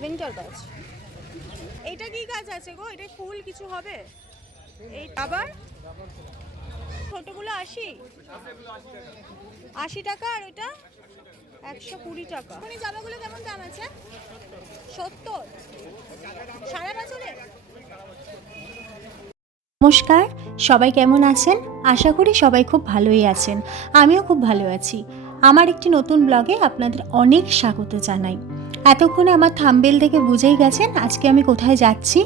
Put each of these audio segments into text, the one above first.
Lavender গাছ। এটা কি গাছ আছে গো? এটা ফুল কিছু হবে? এই আবার ছোটগুলো 80 টাকা আর ওইটা 120 টাকা। মানে জামাগুলো কেমন দাম আছে? 70 সারা বছরে। নমস্কার, সবাই কেমন আছেন? আশা করি সবাই খুব ভালোই আছেন। আমিও খুব ভালো আছি। আমার একটি নতুন ব্লগে আপনাদের অনেক স্বাগত জানাই। এতক্ষণে আমার থাম্বনেল দেখে বুঝেই গেছেন আজকে আমি কোথায় যাচ্ছি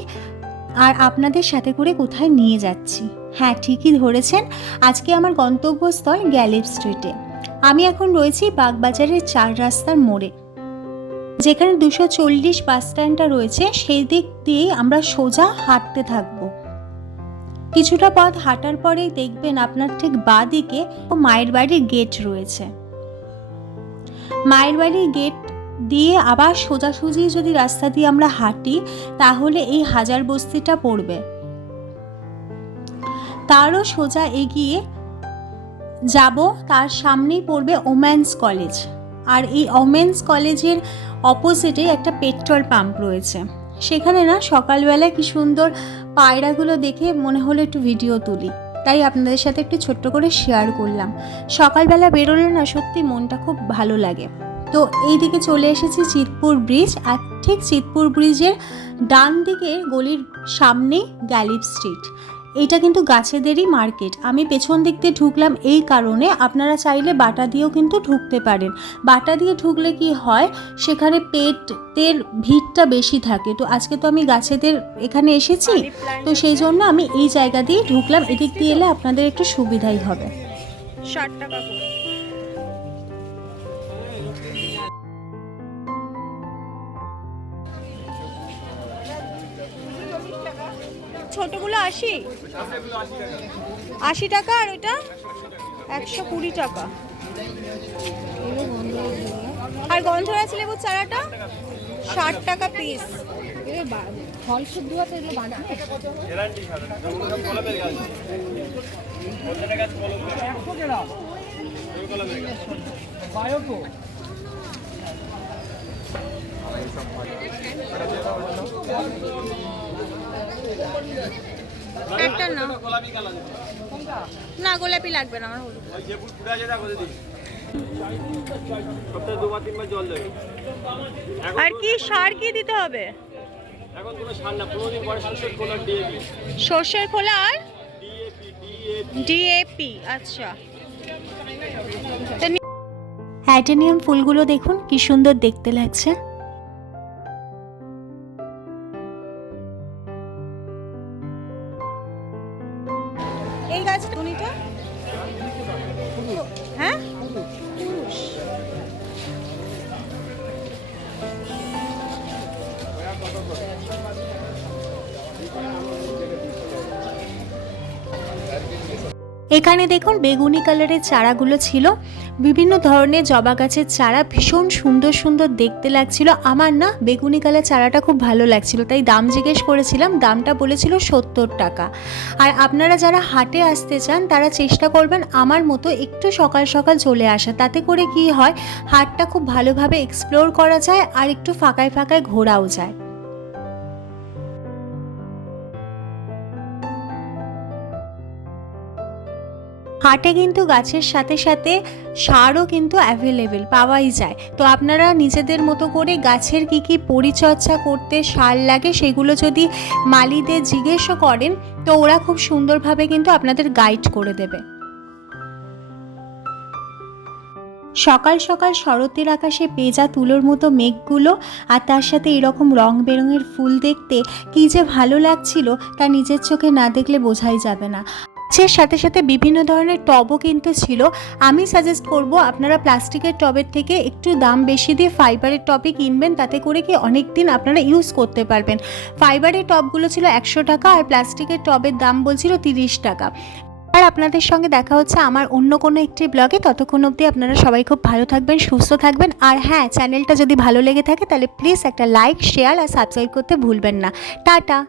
আর আপনাদের সাথে করে কোথায় নিয়ে যাচ্ছি। হ্যাঁ, ঠিকই ধরেছেন, আজকে আমার গন্তব্যস্থল গ্যালিফ স্ট্রিটে। আমি এখন রয়েছি বাগবাজারের 4 রাস্তার মোড়ে, যেখানে 240 বাস স্ট্যান্ডটা রয়েছে। সেই দিক দিয়েই আমরা সোজা হাঁটতে থাকবো। কিছুটা পথ হাঁটার পরেই দেখবেন আপনার ঠিক বাঁ দিকে মায়ের বাড়ির গেট রয়েছে। মায়ের বাড়ির গেট দিয়ে আবার সোজাসুজি যদি রাস্তা দিয়ে আমরা হাঁটি তাহলে এই হাজার বস্তিটা পড়বে। তারও সোজা এগিয়ে যাব, তার সামনেই পড়বে ওমেন্স কলেজ। আর এই ওমেন্স কলেজের অপোজিটে একটা পেট্রোল পাম্প রয়েছে। সেখানে না সকালবেলায় কি সুন্দর পায়রাগুলো দেখে মনে হলো একটু ভিডিও তুলি, তাই আপনাদের সাথে একটু ছোট্ট করে শেয়ার করলাম। সকালবেলা বেরোলে না সত্যি মনটা খুব ভালো লাগে। তো এই দিকে চলে এসেছি চিতপুর ব্রিজ, আর ঠিক চিতপুর ব্রিজের ডান দিকের গলির সামনেই গ্যালিফ স্ট্রিট। এইটা কিন্তু গাছেদেরই মার্কেট। আমি পেছন দিক দিয়ে ঢুকলাম এই কারণে, আপনারা চাইলে বাটা দিয়েও কিন্তু ঢুকতে পারেন। বাটা দিয়ে ঢুকলে কি হয়, সেখানে পেটের ভিড়টা বেশি থাকে। তো আজকে তো আমি গাছেদের এখানে এসেছি, তো সেই জন্য আমি এই জায়গা দিয়ে ঢুকলাম। এদিক দিয়ে এলে আপনাদের একটু সুবিধাই হবে। 60 টাকা করে। ছোটগুলো 80 টাকা আর ওইটা 120 টাকা। আর গন্ধরাজ লেবুর চারাটা 60 টাকা পিস। ফল শুদ্ধ হতে এগুলো বাঁধবে একটা না, না গোলাপি লাগবে না আমার। হলুদ আর কি সার কি দিতে হবে? এখন কোনো সার না, 15 দিন পরে সরষের খোলা ডিএপি। সরষের খোলা আর ডিএপি। আচ্ছা, অ্যাডেনিয়াম ফুলগুলো দেখুন কি সুন্দর দেখতে লাগছে। এই গাছটা উনিটা হ্যাঁ পুরুষ। এখানে দেখুন বেগুনি কালারের চারাগুলো ছিল, বিভিন্ন ধরনের জবা গাছের চারা, ভীষণ সুন্দর সুন্দর দেখতে লাগছিল। আমার না বেগুনি কালার চারাটা খুব ভালো লাগছিল, তাই দাম জিজ্ঞেস করেছিলাম। দামটা বলেছিল 70 টাকা। আর আপনারা যারা হাটে আসতে চান তারা চেষ্টা করবেন আমার মতো একটু সকাল সকাল চলে আসা। তাতে করে কি হয়, হাটটা খুব ভালোভাবে এক্সপ্লোর করা যায় আর একটু ফাঁকায় ফাঁকায় ঘোরাও যায়। হাটে কিন্তু গাছের সাথে সাথে সারও কিন্তু অ্যাভেলেবেল পাওয়াই যায়। তো আপনারা নিজেদের মতো করে গাছের কি কি পরিচর্যা করতে সার লাগে সেগুলো যদি মালিদের জিজ্ঞেসও করেন তো ওরা খুব সুন্দরভাবে কিন্তু আপনাদের গাইড করে দেবে। সকাল সকাল শরতের আকাশে পেঁজা তুলোর মতো মেঘগুলো আর তার সাথে এরকম রং বেরঙের ফুল দেখতে কি যে ভালো লাগছিল তা নিজের চোখে না দেখলে বোঝাই যাবে না। এর সাথে সাথে বিভিন্ন ধরনের টবও কিন্তু ছিল। আমি সাজেস্ট করব আপনারা প্লাস্টিকের টবের থেকে একটু দাম বেশি দিয়ে ফাইবারের টবই কিনবেন, তাতে করে কি অনেক দিন আপনারা ইউজ করতে পারবেন। ফাইবারের টবগুলো ছিল 100 টাকা আর প্লাস্টিকের টবের দাম বলছিল 30 টাকা। আর আপনাদের সঙ্গে দেখা হচ্ছে আমার অন্য কোনো একটি ব্লগে। ততক্ষণ অবধি আপনারা সবাই খুব ভালো থাকবেন, সুস্থ থাকবেন। আর হ্যাঁ, চ্যানেলটা যদি ভালো লেগে থাকে তাহলে প্লিজ একটা লাইক, শেয়ার আর সাবস্ক্রাইব করতে ভুলবেন না। টাটা।